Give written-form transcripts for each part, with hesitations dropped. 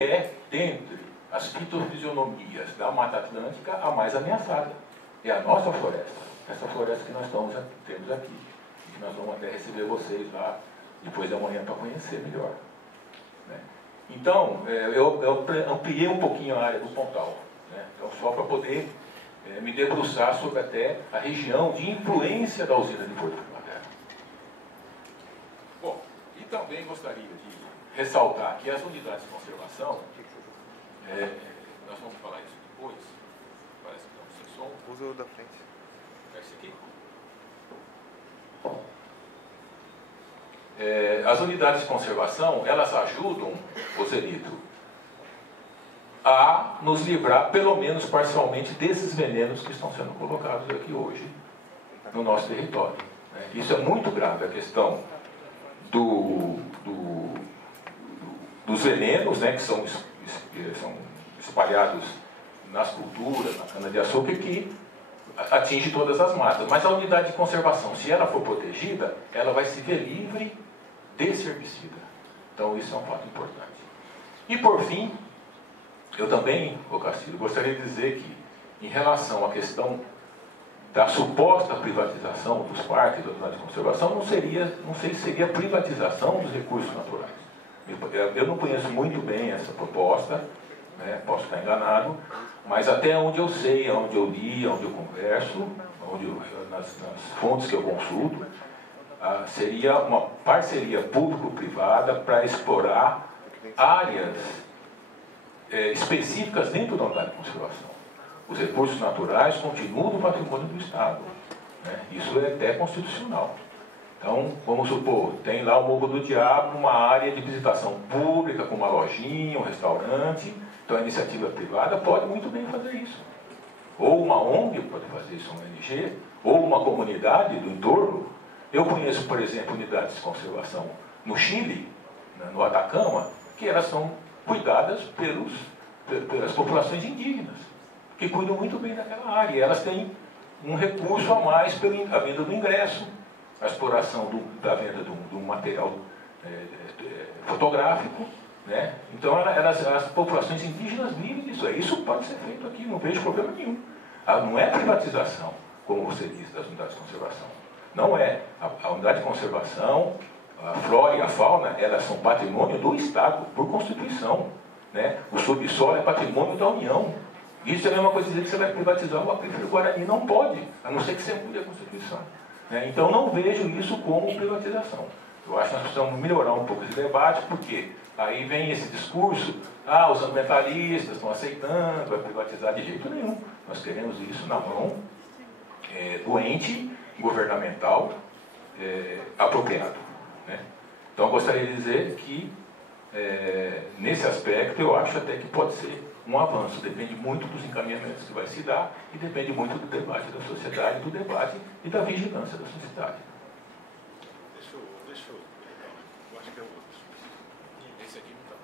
é, dentre as fitofisionomias da Mata Atlântica, a mais ameaçada. É a nossa floresta. Essa floresta que nós temos aqui. E que nós vamos até receber vocês lá, depois de amanhã, para conhecer melhor. Né? Então, eu ampliei um pouquinho a área do Pontal. Né? Então, só para poder me debruçar sobre até a região de influência da usina de Porto Primavera. Bom, e também gostaria de ressaltar que as unidades de conservação, nós vamos falar isso depois, parece que estamos sem som. Usa o da frente. É esse aqui? As unidades de conservação, elas ajudam, Ozelito, a nos livrar, pelo menos parcialmente, desses venenos que estão sendo colocados aqui hoje no nosso território. Né? Isso é muito grave, a questão dos venenos, né, que são espalhados nas culturas, na cana-de-açúcar, que atinge todas as matas. Mas a unidade de conservação, se ela for protegida, ela vai se ver livre desse herbicida. Então isso é um fato importante. E por fim, eu também, Castilho, gostaria de dizer que, em relação à questão da suposta privatização dos parques, das unidades de conservação, não sei se seria privatização dos recursos naturais. Eu não conheço muito bem essa proposta, né, posso estar enganado, mas até onde eu sei, onde eu li, onde eu converso, nas fontes que eu consulto, seria uma parceria público-privada para explorar áreas específicas dentro da unidade de conservação. Os recursos naturais continuam no patrimônio do Estado. Né? Isso é até constitucional. Então, vamos supor, tem lá o Morro do Diabo, uma área de visitação pública, com uma lojinha, um restaurante. Então, a iniciativa privada pode muito bem fazer isso. Ou uma ONG pode fazer isso, uma ONG, ou uma comunidade do entorno. Eu conheço, por exemplo, unidades de conservação no Chile, no Atacama, que elas são cuidadas pelas populações indígenas, que cuidam muito bem daquela área. E elas têm um recurso a mais pela venda do ingresso, a exploração da venda do material fotográfico. Né? Então, as populações indígenas vivem disso. Isso pode ser feito aqui, não vejo problema nenhum. Não é privatização, como você disse, das unidades de conservação. Não é. A unidade de conservação, a flora e a fauna, elas são patrimônio do Estado, por Constituição. Né? O subsolo é patrimônio da União. Isso é a mesma coisa dizer que você vai privatizar o aquífero Guarani. Não pode, a não ser que você mude a Constituição. Né? Então, não vejo isso como privatização. Eu acho que nós precisamos melhorar um pouco esse debate, porque aí vem esse discurso, os ambientalistas estão aceitando, vai privatizar de jeito nenhum. Nós queremos isso na mão do ente governamental apropriado. Né? Então, eu gostaria de dizer que, nesse aspecto, eu acho até que pode ser um avanço. Depende muito dos encaminhamentos que vai se dar e depende muito do debate da sociedade, do debate e da vigilância da sociedade. Eu acho que é o outro. Esse aqui não está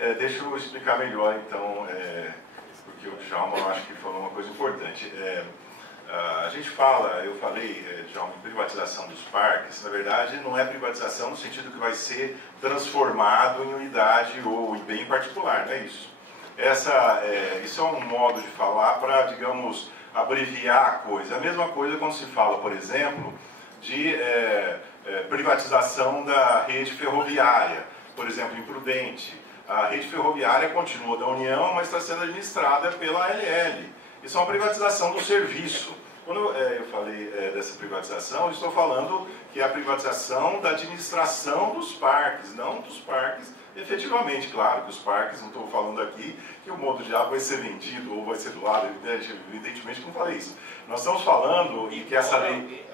funcionando. Deixa eu explicar melhor, então, porque o Djalma, eu acho que falou uma coisa importante. A gente eu falei, Djalma, em privatização dos parques. Na verdade, não é privatização no sentido que vai ser transformado em unidade ou em bem particular, não é isso. Isso é um modo de falar para, digamos, abreviar a coisa. A mesma coisa quando se fala, por exemplo, de privatização da rede ferroviária, por exemplo, em Prudente. A rede ferroviária continua da União, mas está sendo administrada pela ANL. Isso é uma privatização do serviço. Quando eu falei dessa privatização, eu estou falando que é a privatização da administração dos parques, não dos parques efetivamente. Claro que os parques, não estou falando aqui que o Morro do Diabo vai ser vendido ou vai ser doado, evidentemente que não falei isso. Nós estamos falando e que essa lei...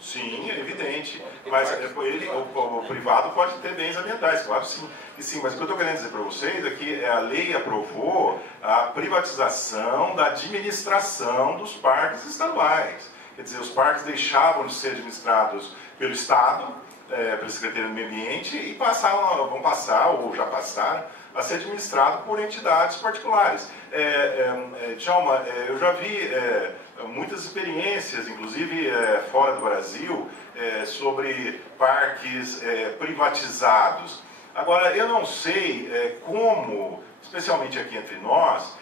Sim, é evidente. Mas o privado pode ter bens ambientais, claro que sim. Mas o que eu estou querendo dizer para vocês é que a lei aprovou a privatização da administração dos parques estaduais. Quer dizer, os parques deixavam de ser administrados pelo Estado, pela Secretaria do Meio Ambiente, e vão passar, ou já passaram, a ser administrados por entidades particulares. Djalma, eu já vi muitas experiências, inclusive fora do Brasil, sobre parques privatizados. Agora, eu não sei como, especialmente aqui entre nós,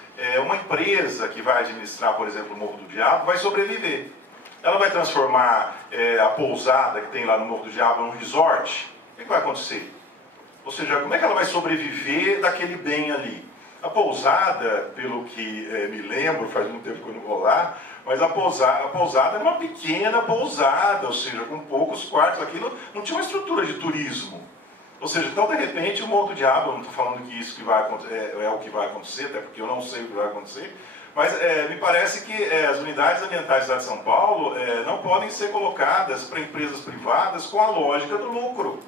uma empresa que vai administrar, por exemplo, o Morro do Diabo, vai sobreviver. Ela vai transformar a pousada que tem lá no Morro do Diabo num resort? O que vai acontecer? Ou seja, como é que ela vai sobreviver daquele bem ali? A pousada, pelo que me lembro, faz muito tempo que eu não vou lá, mas a pousada era uma pequena pousada, ou seja, com poucos quartos. Aquilo não tinha uma estrutura de turismo. Ou seja, então de repente o Morro do Diabo, eu não estou falando que isso que vai é o que vai acontecer, até porque eu não sei o que vai acontecer, mas me parece que as unidades ambientais da cidade de São Paulo não podem ser colocadas para empresas privadas com a lógica do lucro.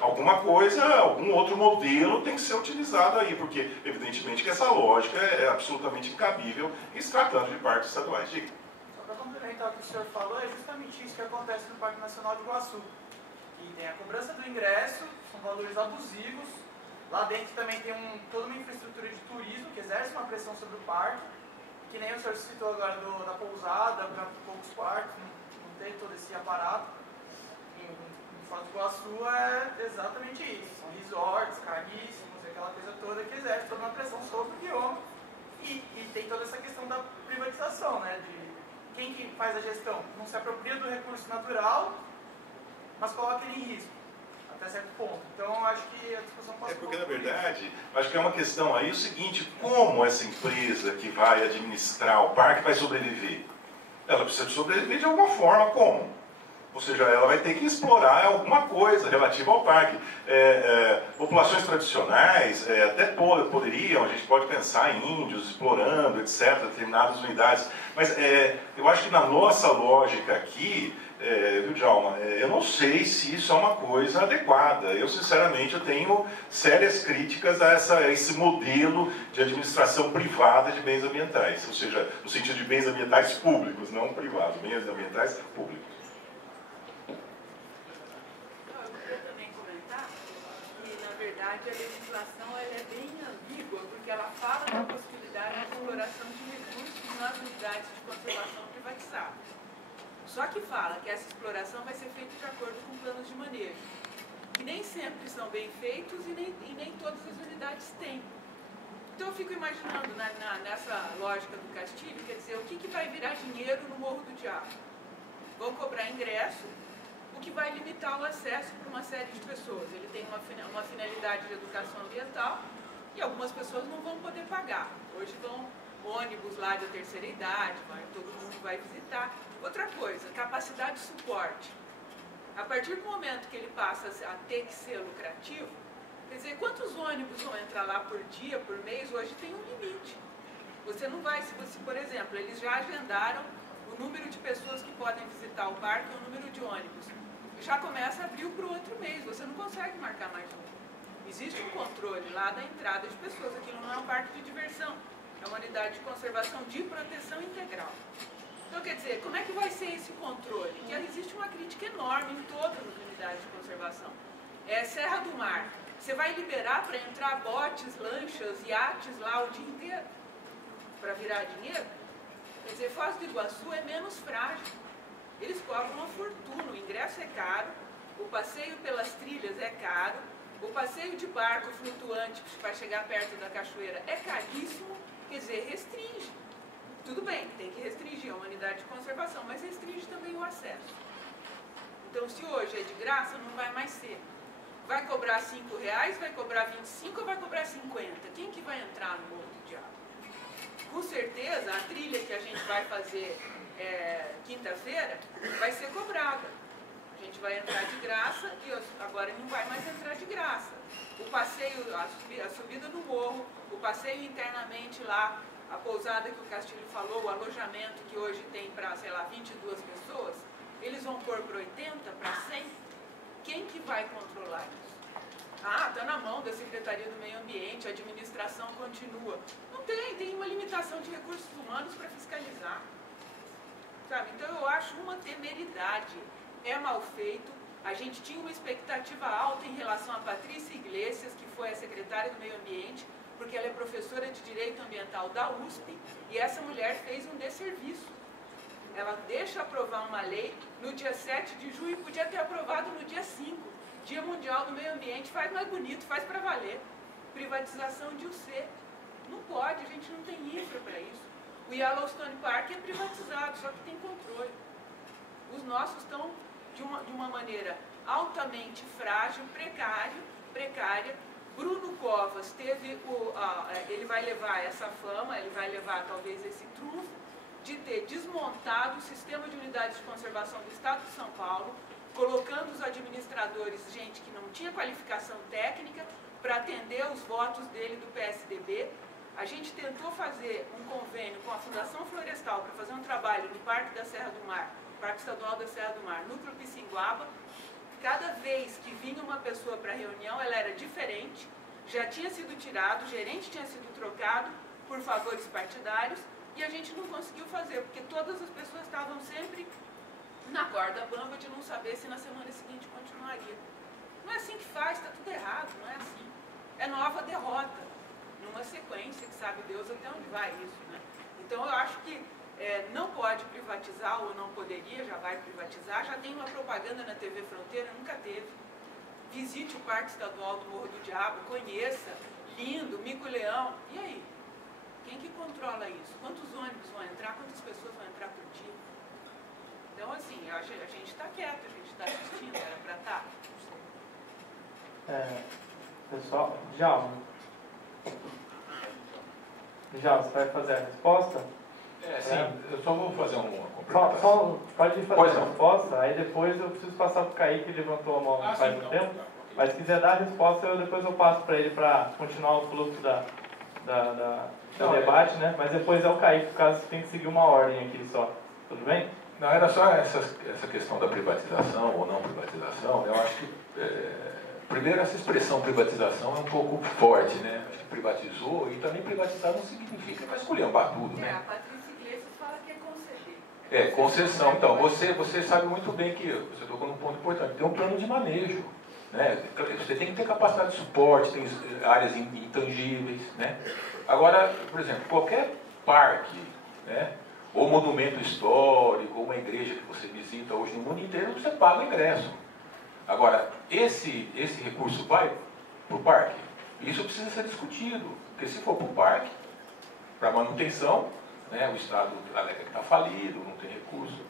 Alguma coisa, algum outro modelo tem que ser utilizado aí, porque evidentemente que essa lógica é absolutamente incabível em se tratando de parques estaduais. Diga. Só para complementar o que o senhor falou, é justamente isso que acontece no Parque Nacional de Iguaçu. E tem a cobrança do ingresso, são valores abusivos. Lá dentro também tem toda uma infraestrutura de turismo que exerce uma pressão sobre o parque, que nem o senhor citou agora da pousada, para poucos quartos, não tem todo esse aparato. Em Foz do Iguaçu é exatamente isso, são resorts caríssimos, aquela coisa toda que exerce toda uma pressão sobre o bioma. E tem toda essa questão da privatização, né, de quem que faz a gestão, não se apropria do recurso natural, mas coloca ele em risco, até certo ponto. Então, eu acho que a discussão passa porque, na verdade, acho que é uma questão aí o seguinte, como essa empresa que vai administrar o parque vai sobreviver? Ela precisa sobreviver de alguma forma, como? Ou seja, ela vai ter que explorar alguma coisa relativa ao parque. Populações tradicionais até poderiam, a gente pode pensar em índios explorando, etc., determinadas unidades, mas eu acho que na nossa lógica aqui, viu, Djalma, eu não sei se isso é uma coisa adequada. Eu, sinceramente, eu tenho sérias críticas a esse modelo de administração privada de bens ambientais, ou seja, no sentido de bens ambientais públicos, não privados, bens ambientais públicos. A legislação ela é bem ambígua, porque ela fala da possibilidade de exploração de recursos nas unidades de conservação privatizadas. Só que fala que essa exploração vai ser feita de acordo com planos de manejo, que nem sempre são bem feitos e nem todas as unidades têm. Então eu fico imaginando nessa lógica do Castilho, quer dizer, o que vai virar dinheiro no Morro do Diabo? Vão cobrar ingresso, o que vai limitar o acesso para uma série de pessoas. Ele tem uma finalidade de educação ambiental e algumas pessoas não vão poder pagar. Hoje vão ônibus lá da terceira idade, todo mundo vai visitar. Outra coisa, capacidade de suporte. A partir do momento que ele passa a ter que ser lucrativo, quer dizer, quantos ônibus vão entrar lá por dia, por mês? Hoje tem um limite. Você não vai, se você, por exemplo, eles já agendaram o número de pessoas que podem visitar o parque e o número de ônibus. Já começa a abrir para o outro mês, você não consegue marcar mais um. Existe um controle lá da entrada de pessoas, aquilo não é um parque de diversão, é uma unidade de conservação de proteção integral. Então, quer dizer, como é que vai ser esse controle? Que existe uma crítica enorme em todas as unidades de conservação. Serra do Mar, você vai liberar para entrar botes, lanchas, iates lá o dia inteiro para virar dinheiro? Quer dizer, Foz do Iguaçu é menos frágil. Eles cobram uma fortuna, o ingresso é caro, o passeio pelas trilhas é caro, o passeio de barco flutuante para chegar perto da cachoeira é caríssimo, quer dizer, restringe. Tudo bem, tem que restringir a unidade de conservação, mas restringe também o acesso. Então, se hoje é de graça, não vai mais ser. Vai cobrar R$5, vai cobrar 25 ou vai cobrar 50? Quem que vai entrar no Morro do Diabo? Com certeza, a trilha que a gente vai fazer quinta-feira vai ser cobrada. A gente vai entrar de graça e agora não vai mais entrar de graça. O passeio, a subida no morro, o passeio internamente lá, a pousada que o Castilho falou, o alojamento que hoje tem para, sei lá, 22 pessoas, eles vão pôr para 80, para 100? Quem que vai controlar isso? Está na mão da Secretaria do Meio Ambiente, a administração continua. Não tem uma limitação de recursos humanos para fiscalizar. Sabe? Então eu acho uma temeridade, é mal feito. A gente tinha uma expectativa alta em relação a Patrícia Iglesias, que foi a secretária do Meio Ambiente, porque ela é professora de Direito Ambiental da USP, e essa mulher fez um desserviço. Ela deixa aprovar uma lei no dia 7 de junho, podia ter aprovado no dia 5. Dia Mundial do Meio Ambiente, faz mais bonito, faz para valer. Privatização de UC. Não pode, a gente não tem infra para isso. O Yellowstone Park é privatizado, só que tem controle. Os nossos estão de uma maneira altamente frágil, precária. Bruno Covas teve ele vai levar essa fama, ele vai levar talvez esse trunfo de ter desmontado o sistema de unidades de conservação do Estado de São Paulo, colocando os administradores, gente que não tinha qualificação técnica, para atender os votos dele do PSDB. A gente tentou fazer um convênio com a Fundação Florestal para fazer um trabalho no Parque da Serra do Mar, Parque Estadual da Serra do Mar, Núcleo Pissinguaba. Cada vez que vinha uma pessoa para a reunião, ela era diferente, já tinha sido tirado, o gerente tinha sido trocado por favores partidários, e a gente não conseguiu fazer, porque todas as pessoas estavam sempre na corda bamba de não saber se na semana seguinte continuaria. Não é assim que faz, está tudo errado, não é assim. É nova derrota, numa sequência que sabe Deus até onde vai isso, né? Então eu acho que não pode privatizar ou não poderia, já vai privatizar. Já tem uma propaganda na TV Fronteira, nunca teve. Visite o Parque Estadual do Morro do Diabo, conheça, lindo, mico-leão. E aí? Quem que controla isso? Quantos ônibus vão entrar? Quantas pessoas vão entrar por dia? Então, assim, a gente está quieto, a gente está assistindo, era para estar. Pessoal, Djalma, você vai fazer a resposta? Sim, eu só vou fazer uma complementação. Pode fazer a resposta, aí depois eu preciso passar para o Kaique, que levantou a mão faz um tempo. Mas se quiser dar a resposta, depois eu passo para ele para continuar o fluxo do debate, né? Mas depois é o Kaique, por causa que tem que seguir uma ordem aqui só. Tudo bem? Não, era só essa questão da privatização ou não privatização. Eu acho que, primeiro, essa expressão privatização é um pouco forte, né? Acho que privatizou, e também privatizar não significa que vai esculhambar tudo, né? A Patrícia Iglesias fala que é conceder. Concessão. Então, você sabe muito bem que você tocou num ponto importante. Tem um plano de manejo, né? Você tem que ter capacidade de suporte, tem áreas intangíveis, né? Agora, por exemplo, qualquer parque, né? Ou monumento histórico, ou uma igreja que você visita hoje no mundo inteiro, você paga o ingresso. Agora, esse recurso vai para o parque? Isso precisa ser discutido, porque se for para o parque, para manutenção, né, o Estado alega que está falido, não tem recurso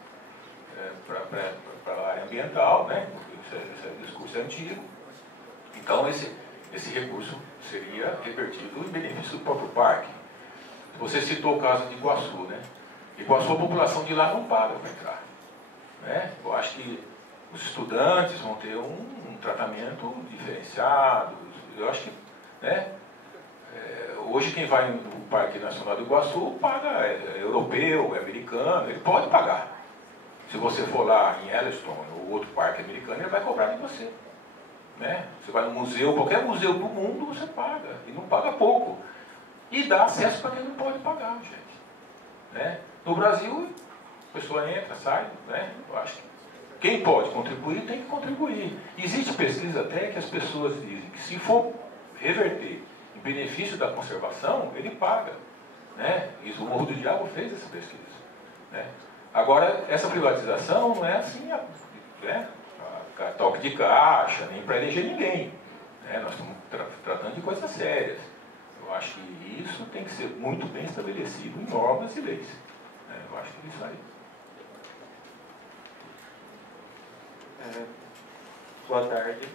para a área ambiental, né, esse discurso é antigo. Então, esse recurso seria revertido em benefício do próprio parque. Você citou o caso de Iguaçu, né? Iguaçu, a população de lá não paga para entrar, né? Eu acho que os estudantes vão ter um tratamento diferenciado. Eu acho que, né, hoje quem vai no Parque Nacional do Iguaçu paga, é europeu, é americano, ele pode pagar. Se você for lá em Yellowstone ou outro parque americano, ele vai cobrar de você, né? Você vai no museu, qualquer museu do mundo, você paga, e não paga pouco. E dá acesso para quem não pode pagar, gente, né? No Brasil, a pessoa entra, sai, né? Eu acho que quem pode contribuir, tem que contribuir. Existe pesquisa até que as pessoas dizem que se for reverter em benefício da conservação, ele paga, né? Isso, o Morro do Diabo fez essa pesquisa, né? Agora, essa privatização não é assim, né? A toque de caixa, nem para eleger ninguém, né? Nós estamos tratando de coisas sérias. Eu acho que isso tem que ser muito bem estabelecido em normas e leis, né? Eu acho que isso aí. Boa tarde.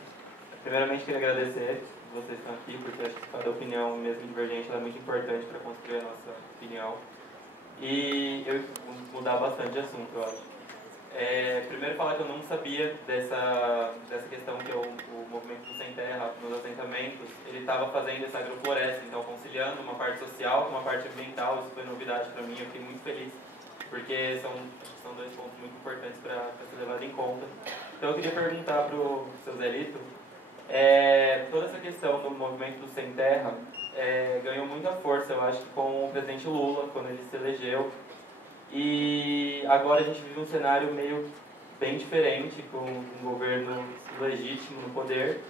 Primeiramente, queria agradecer que vocês estão aqui, porque acho que cada opinião, mesmo divergente, é muito importante para construir a nossa opinião. E eu vou mudar bastante de assunto, eu acho. Primeiro, falar que eu não sabia dessa questão que o movimento do Sem Terra, nos assentamentos, ele estava fazendo essa agrofloresta, então conciliando uma parte social com uma parte ambiental. Isso foi novidade para mim, eu fiquei muito feliz, porque são dois pontos muito importantes para ser levado em conta. Então eu queria perguntar para o seu Zelito, toda essa questão do movimento do Sem Terra ganhou muita força, eu acho, com o presidente Lula, quando ele se elegeu. E agora a gente vive um cenário bem diferente, com um governo legítimo no poder,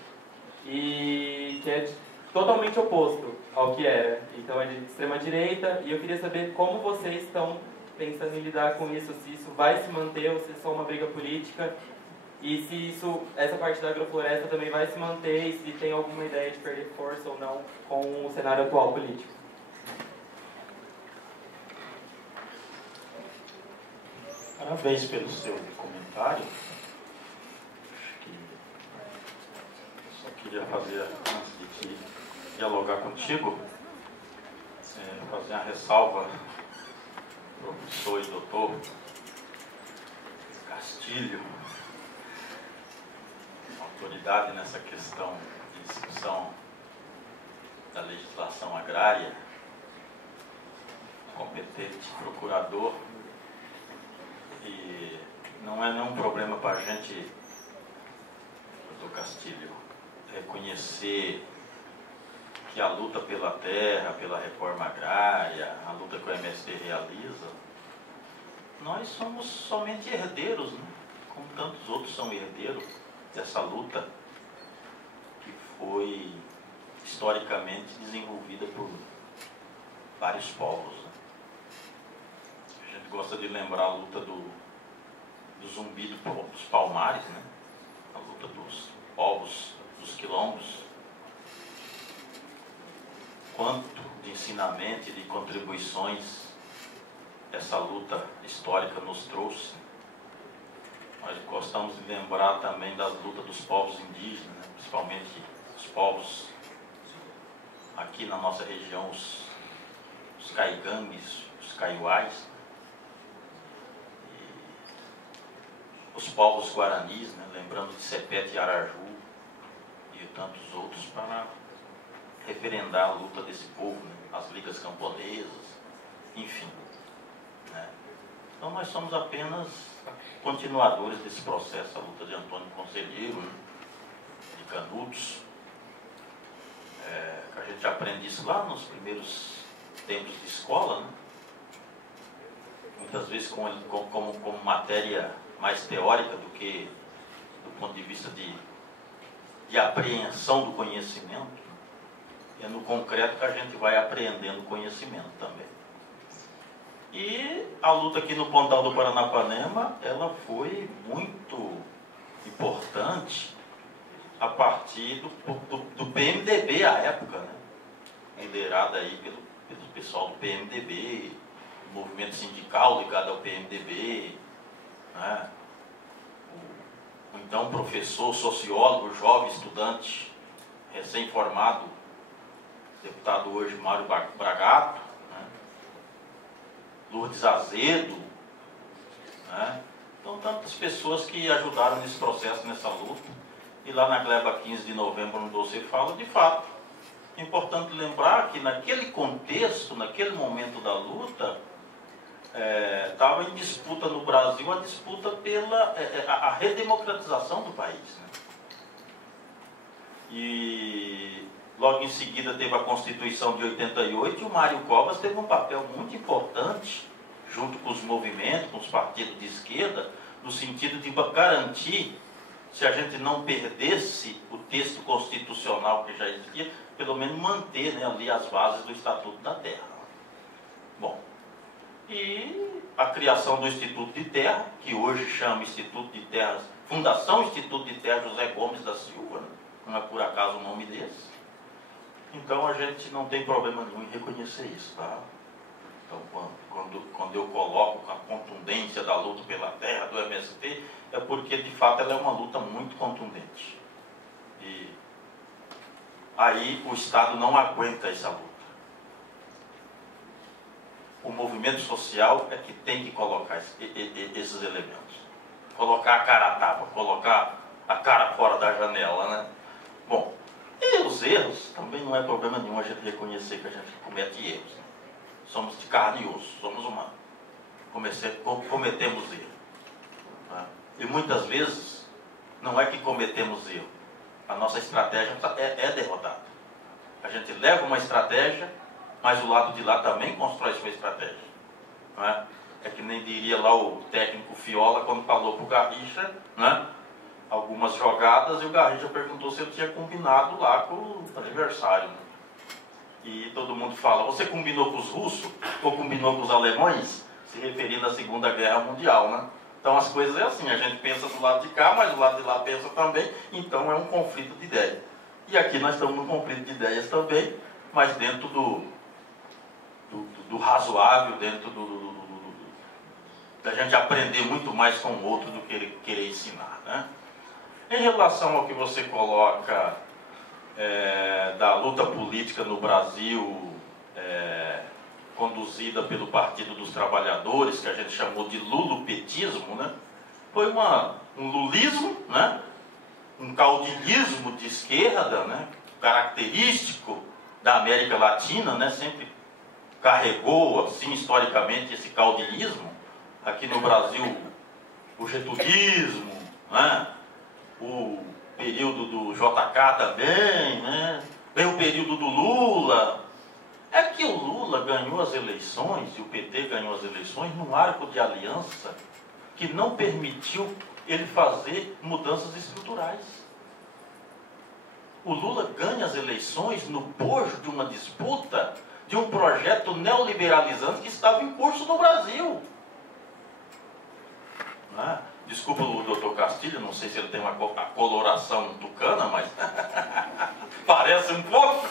e que é totalmente oposto ao que era. Então é de extrema direita, e eu queria saber como vocês estão pensando em lidar com isso, se isso vai se manter ou se é só uma briga política, e se essa parte da agrofloresta também vai se manter, e se tem alguma ideia de perder força ou não com o cenário atual político. Parabéns pelo seu comentário. Eu só queria fazer, antes de dialogar contigo, fazer uma ressalva, professor e doutor Castilho, autoridade nessa questão de discussão da legislação agrária, competente procurador, e não é nenhum problema para a gente, doutor Castilho, reconhecer que a luta pela terra, pela reforma agrária, a luta que o MST realiza, nós somos somente herdeiros, né? Como tantos outros são herdeiros dessa luta que foi historicamente desenvolvida por vários povos, né? A gente gosta de lembrar a luta do Zumbi dos Palmares, né? A luta dos povos, dos quilombos. Quanto de ensinamento e de contribuições essa luta histórica nos trouxe. Nós gostamos de lembrar também das lutas dos povos indígenas, né? Principalmente os povos aqui na nossa região, os caigangues, os caiuais, e os povos guaranis, né? Lembrando de Sepete e Araju e tantos outros, para referendar a luta desse povo, né? As ligas camponesas, enfim, né? Então nós somos apenas continuadores desse processo, a luta de Antônio Conselheiro, né? De Canudos, que a gente aprende isso lá nos primeiros tempos de escola, né? Muitas vezes como matéria mais teórica do que do ponto de vista de apreensão do conhecimento. É no concreto que a gente vai apreendendo conhecimento também. E a luta aqui no Pontal do Paranapanema, ela foi muito importante a partir do PMDB à época, né? Liderada aí pelo pessoal do PMDB, o movimento sindical ligado ao PMDB, né? O então professor, sociólogo, jovem estudante, recém-formado, deputado hoje Mário Bragato, né? Lourdes Azedo, né? Então tantas pessoas que ajudaram nesse processo, nessa luta. E lá na gleba 15 de novembro, onde você fala, de fato, é importante lembrar que naquele contexto, naquele momento da luta, estava em disputa no Brasil a disputa pela a redemocratização do país, né? E logo em seguida teve a Constituição de 88 e o Mário Covas teve um papel muito importante, junto com os movimentos, com os partidos de esquerda, no sentido de garantir, se a gente não perdesse o texto constitucional que já existia, pelo menos manter, né, ali as bases do Estatuto da Terra. Bom, e a criação do Instituto de Terra, que hoje chama Instituto de Terras, Fundação Instituto de Terra José Gomes da Silva, né? Não é por acaso o nome desse. Então a gente não tem problema nenhum em reconhecer isso, tá? Então quando eu coloco a contundência da luta pela terra do MST, é porque de fato ela é uma luta muito contundente. E aí o Estado não aguenta essa luta. O movimento social é que tem que colocar esses elementos. Colocar a cara a tapa, colocar a cara fora da janela, né? Bom, e os erros também não é problema nenhum a gente reconhecer que a gente comete erros, né? Somos de carne e osso, somos humanos. Cometemos erro, né? E muitas vezes não é que cometemos erro, a nossa estratégia é derrotada. A gente leva uma estratégia, mas o lado de lá também constrói sua estratégia, não é? É que nem diria lá o técnico Fiola quando falou para o Garrincha, né, algumas jogadas, e o Garrincha perguntou se ele tinha combinado lá com o adversário, né? E todo mundo fala, você combinou com os russos ou combinou com os alemães? se referindo à Segunda Guerra Mundial, né? Então as coisas é assim, a gente pensa do lado de cá, mas do lado de lá pensa também, então é um conflito de ideias. E aqui nós estamos num conflito de ideias também, mas dentro do razoável, dentro da gente aprender muito mais com o outro do que querer ensinar, né? Em relação ao que você coloca da luta política no Brasil, conduzida pelo Partido dos Trabalhadores, que a gente chamou de lulopetismo, né? Foi um lulismo, né? Um caudilismo de esquerda, né? Característico da América Latina, né? Sempre carregou, assim, historicamente, esse caudilismo. Aqui no Brasil, o getulismo, né? O período do JK também, né? Veio o período do Lula. É que o Lula ganhou as eleições, e o PT ganhou as eleições, num arco de aliança que não permitiu ele fazer mudanças estruturais. O Lula ganha as eleições no bojo de uma disputa de um projeto neoliberalizante que estava em curso no Brasil. Desculpa o doutor Castilho, não sei se ele tem uma coloração tucana, mas parece um pouco.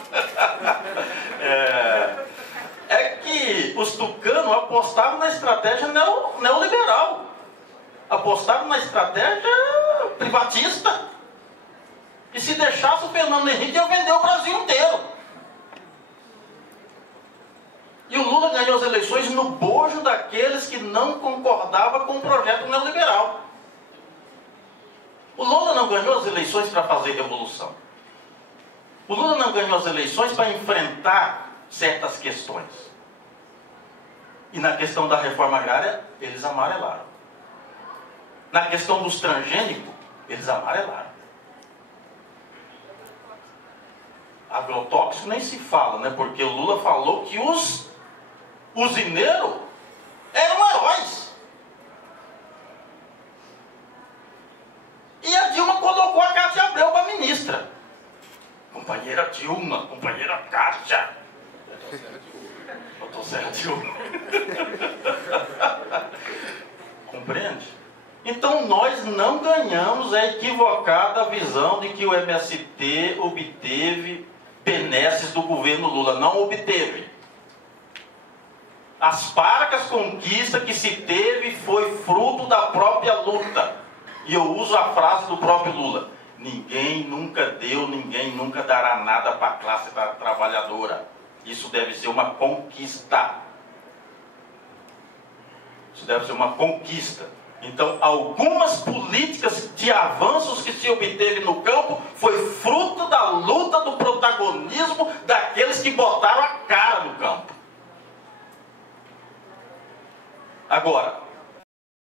É que os tucanos apostavam na estratégia neoliberal, apostavam na estratégia privatista. E se deixasse o Fernando Henrique, ia vender o Brasil inteiro. E o Lula ganhou as eleições no bojo daqueles que não concordavam com o projeto neoliberal. O Lula não ganhou as eleições para fazer revolução. O Lula não ganhou as eleições para enfrentar certas questões. E na questão da reforma agrária, eles amarelaram. Na questão dos transgênicos, eles amarelaram. Agrotóxico nem se fala, né? Porque o Lula falou que os usineiros eram heróis. E a Dilma colocou a Cátia Abreu para ministra. Companheira Dilma, companheira Cátia. Motosserra Dilma. Compreende? Então nós não ganhamos a equivocada visão de que o MST obteve benesses do governo Lula. Não obteve. As parcas conquistas que se teve foi fruto da própria luta. E eu uso a frase do próprio Lula: ninguém nunca deu, ninguém nunca dará nada para a classe trabalhadora. Isso deve ser uma conquista. Isso deve ser uma conquista. Então, algumas políticas de avanços que se obteve no campo foi fruto da luta, do protagonismo daqueles que botaram a cara no campo. Agora,